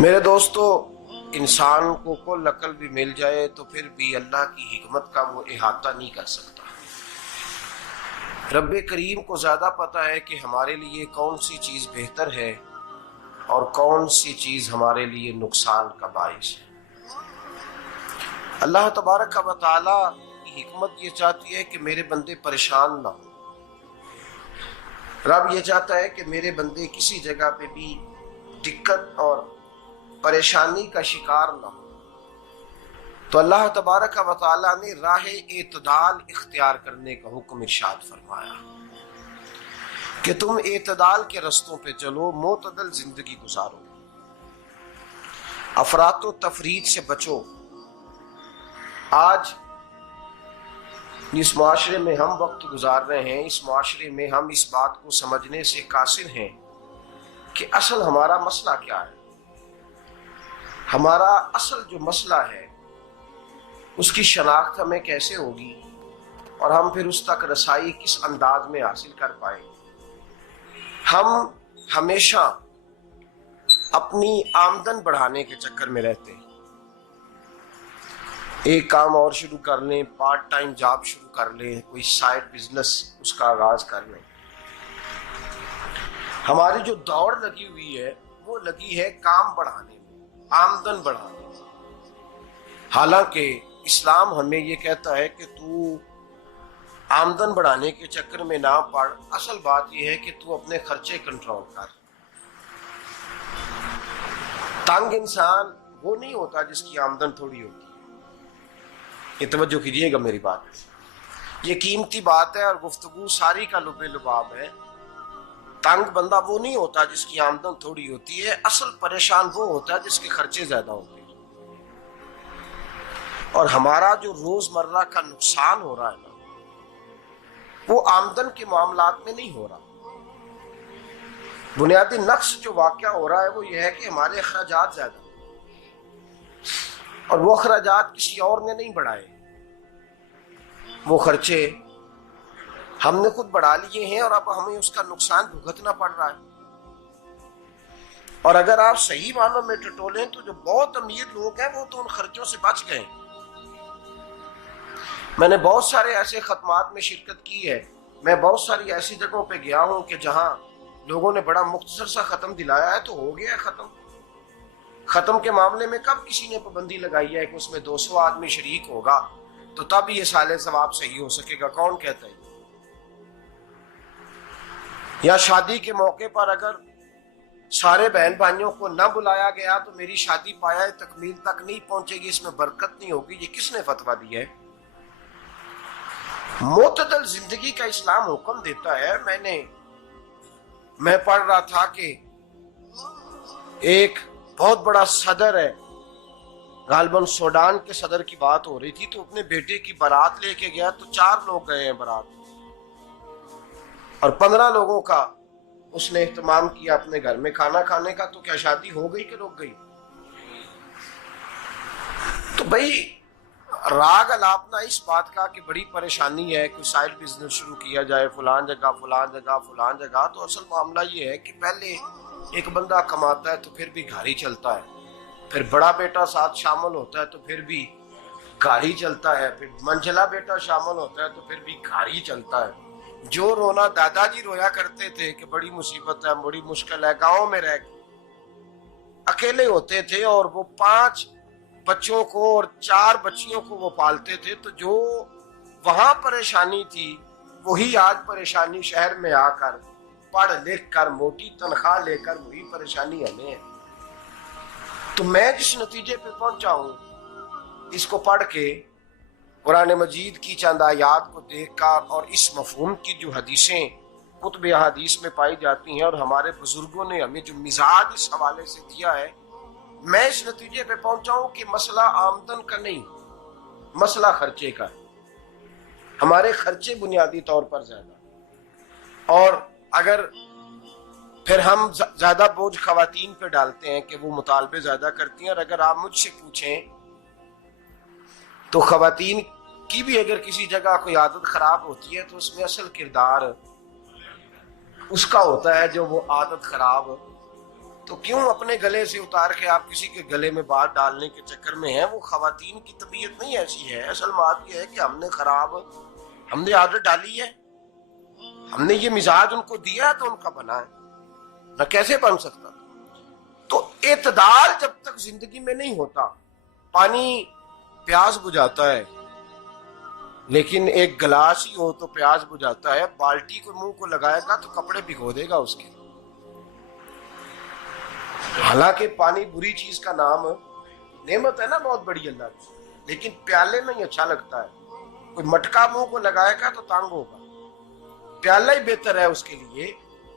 मेरे दोस्तों, इंसान को कुल अकल भी मिल जाए तो फिर भी अल्लाह की हिकमत का वो इहाता नहीं कर सकता। रब्बे करीम को ज्यादा पता है कि हमारे लिए कौन सी चीज बेहतर है और कौन सी चीज हमारे लिए नुकसान का बाइस है। अल्लाह तबारक व तआला की हिकमत ये चाहती है कि मेरे बंदे परेशान ना हो। रब ये चाहता है कि मेरे बंदे किसी जगह पे भी दिक्कत और परेशानी का शिकार ना हो। तो अल्लाह तबारक व तआला ने राहे एतदाल इख्तियार करने का हुक्म इरशाद फरमाया कि तुम एतदाल के रस्तों पे चलो, मोतदल जिंदगी गुजारो, अफरातो तफरीद से बचो। आज जिस माशरे में हम वक्त गुजार रहे हैं, इस माशरे में हम इस बात को समझने से कासिर हैं कि असल हमारा मसला क्या है। हमारा असल जो मसला है उसकी शनाख्त हमें कैसे होगी और हम फिर उस तक रसाई किस अंदाज में हासिल कर पाए। हम हमेशा अपनी आमदन बढ़ाने के चक्कर में रहते हैं। एक काम और शुरू कर लें, पार्ट टाइम जॉब शुरू कर लें, कोई साइड बिजनेस उसका आगाज कर लें। हमारी जो दौड़ लगी हुई है वो लगी है काम बढ़ाने में, आमदन बढ़ाने में। हालांकि इस्लाम हमें ये कहता है कि तू आमदन बढ़ाने के चक्कर में ना पड़। असल बात यह है कि तू अपने खर्चे कंट्रोल कर। तंग इंसान वो नहीं होता जिसकी आमदन थोड़ी होती है। ये तवज्जो कीजिएगा मेरी बात, ये कीमती बात है और गुफ्तगू सारी का लुबे लुबाब है। तंग बंदा वो नहीं होता जिसकी आमदन थोड़ी होती है। असल परेशान वो होता है जिसके खर्चे ज्यादा होते हैं। और हमारा जो रोजमर्रा का नुकसान हो रहा है ना, वो आमदन के मामलात में नहीं हो रहा। बुनियादी नक्श जो वाकया हो रहा है वो ये है कि हमारे अखराजात ज्यादा, और वो अखराजात किसी और ने नहीं बढ़ाए। वो खर्चे हमने खुद बढ़ा लिए हैं और अब हमें उसका नुकसान भुगतना पड़ रहा है। और अगर आप सही मानों में टटोलें तो जो बहुत अमीर लोग हैं वो तो उन खर्चों से बच गए। मैंने बहुत सारे ऐसे खत्मात में शिरकत की है। मैं बहुत सारी ऐसी जगहों पे गया हूं कि जहां लोगों ने बड़ा मुख्तसर सा खत्म दिलाया है तो हो गया खत्म। खत्म के मामले में कब किसी ने पाबंदी लगाई है कि उसमें 200 आदमी शरीक होगा तो तब ये साले सवाब सही हो सकेगा? कौन कहता है? या शादी के मौके पर अगर सारे बहन भाइयों को न बुलाया गया तो मेरी शादी पाया तकमील तक नहीं पहुंचेगी, इसमें बरकत नहीं होगी। ये किसने फतवा दिया है? मोतदल जिंदगी का इस्लाम हुक्म देता है। मैं पढ़ रहा था कि एक बहुत बड़ा सदर है, गालबन सूडान के सदर की बात हो रही थी, तो अपने बेटे की बारात लेके गया तो 4 लोग गए हैं बारात, और 15 लोगों का उसने एहतमाम किया अपने घर में खाना खाने का। तो क्या शादी हो गई कि रुक गई? तो भाई राग अलापना इस बात का कि बड़ी परेशानी है, कोई साइड बिजनेस शुरू किया जाए फलान जगह फलान जगह फलान जगह। तो असल मामला ये है कि पहले एक बंदा कमाता है तो फिर भी घर ही चलता है, फिर बड़ा बेटा साथ शामिल होता है तो फिर भी घर ही चलता है, फिर मंझला बेटा शामिल होता है तो फिर भी घर ही चलता है। जो रोना दादाजी रोया करते थे कि बड़ी मुसीबत है, बड़ी मुश्किल है, गांव में रह अकेले होते थे और वो 5 बच्चों को और 4 बच्चियों को वो पालते थे। तो जो वहां परेशानी थी वही आज परेशानी शहर में आकर पढ़ लिख कर मोटी तनख्वाह लेकर वही परेशानी हमें है। तो मैं जिस नतीजे पे पहुंचा हूं इसको पढ़ के, कुरान मजीद की चंद आयात को देखकर और इस मफहूम की जो हदीसें कुतुब हदीस में पाई जाती हैं और हमारे बुजुर्गों ने हमें जो मिजाज इस हवाले से दिया है, मैं इस नतीजे पे पहुंचा हूं कि मसला आमदन का नहीं, मसला खर्चे का है। हमारे खर्चे बुनियादी तौर पर ज्यादा, और अगर फिर हम ज्यादा बोझ खवातीन पे डालते हैं कि वो मुतालबे ज्यादा करती हैं। और अगर आप मुझसे पूछें तो खवातीन की भी अगर किसी जगह कोई आदत खराब होती है तो उसमें असल किरदार उसका होता है जो वो आदत खराब तो क्यों अपने गले से उतार के आप किसी के गले में बात डालने के चक्कर में है? वो खवातीन की तबीयत नहीं ऐसी है। असल बात यह है कि हमने आदत डाली है, हमने ये मिजाज उनको दिया है तो उनका बना है, न कैसे बन सकता। तो एतदाल जब तक जिंदगी में नहीं होता, पानी प्यास बुझाता है, लेकिन एक गिलास ही हो तो प्यास बुझाता है। बाल्टी को मुंह को लगाएगा तो कपड़े भिगो देगा उसके। हालांकि पानी बुरी चीज का नाम नेमत है ना, बहुत बड़ी अल्लाह की, लेकिन प्याले में ही अच्छा लगता है। कोई मटका मुंह को लगाएगा तो तांग होगा, प्याला ही बेहतर है उसके लिए।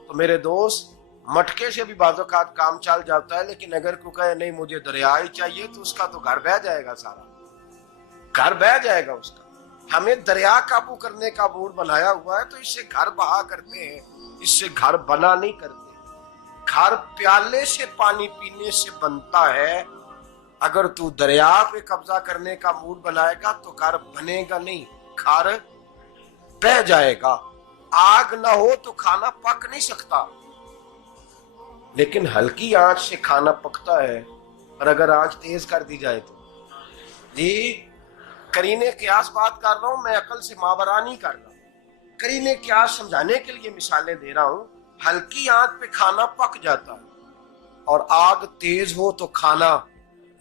तो मेरे दोस्त, मटके से भी बाज़-औक़ात काम चल जाता है, लेकिन अगर कोई कहे नहीं मुझे दरिया ही चाहिए तो उसका तो घर बह जाएगा, सारा घर बह जाएगा उसका। हमें दरिया काबू करने का मूड बनाया हुआ है तो इससे घर बहा करते हैं, इससे घर बना नहीं करते। घर प्याले से पानी पीने से बनता है। अगर तू दरिया पे कब्जा करने का मूड बनाएगा तो घर बनेगा नहीं, घर बह जाएगा। आग ना हो तो खाना पक नहीं सकता, लेकिन हल्की आंच से खाना पकता है। और अगर आंच तेज कर दी जाए तो जी, करीने क्यास बात कर रहा हूं मैं, अकल से मावरा नहीं कर रहा। करीने क्यास समझाने के लिए मिसालें दे रहा हूं। हल्की आंच पे खाना पक जाता है और आग तेज हो तो खाना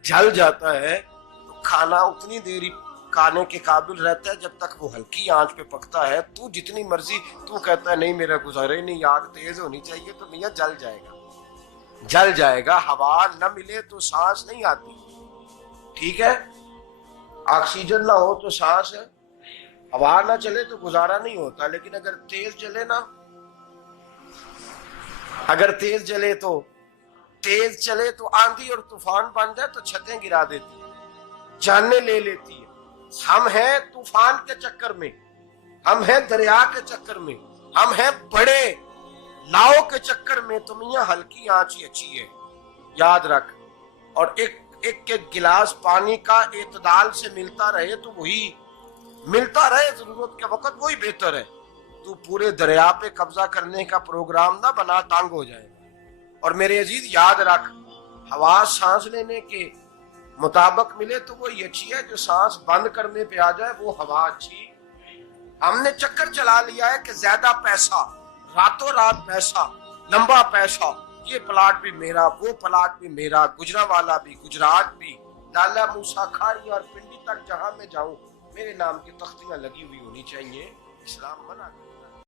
जल जाता है। तो खाना उतनी देर खाने के काबिल रहता है जब तक वो हल्की आंच पे पकता है। तू जितनी मर्जी तू कहता है नहीं मेरा गुजारे नहीं, आग तेज होनी चाहिए, तो मियां जल जाएगा, जल जाएगा। हवा न मिले तो सांस नहीं आती, ठीक है? ऑक्सीजन ना हो तो सांस है, हवा ना चले तो गुजारा नहीं होता। लेकिन अगर तेज जले ना, अगर तेज जले तो तेज चले तो आंधी और तूफान बन जाए तो छतें गिरा देती है, जाने ले लेती है। हम हैं तूफान के चक्कर में, हम हैं दरिया के चक्कर में, हम हैं बड़े नाव के चक्कर में। तो मियां हल्की आंच ही अच्छी है, याद रख। और एक गिलास पानी का एतदाल से मिलता रहे तो वही मिलता रहे, जरूरत के वक्त वही बेहतर है। तू पूरे दरिया पे कब्जा करने का प्रोग्राम ना बना, तांग हो जाएगा। और मेरे अजीज याद रख, हवा सांस लेने के मुताबिक मिले तो वो अच्छी है, जो सांस बंद करने पे आ जाए वो हवा अच्छी। हमने चक्कर चला लिया है कि ज्यादा पैसा, रातों रात पैसा, लंबा पैसा, ये प्लाट भी मेरा, वो प्लाट भी मेरा, गुजरावाला भी, गुजरात भी, लाला मूसा खाड़ी और पिंडी तक जहां मैं जाऊं मेरे नाम की तख्तियां लगी हुई होनी चाहिए। इस्लाम मना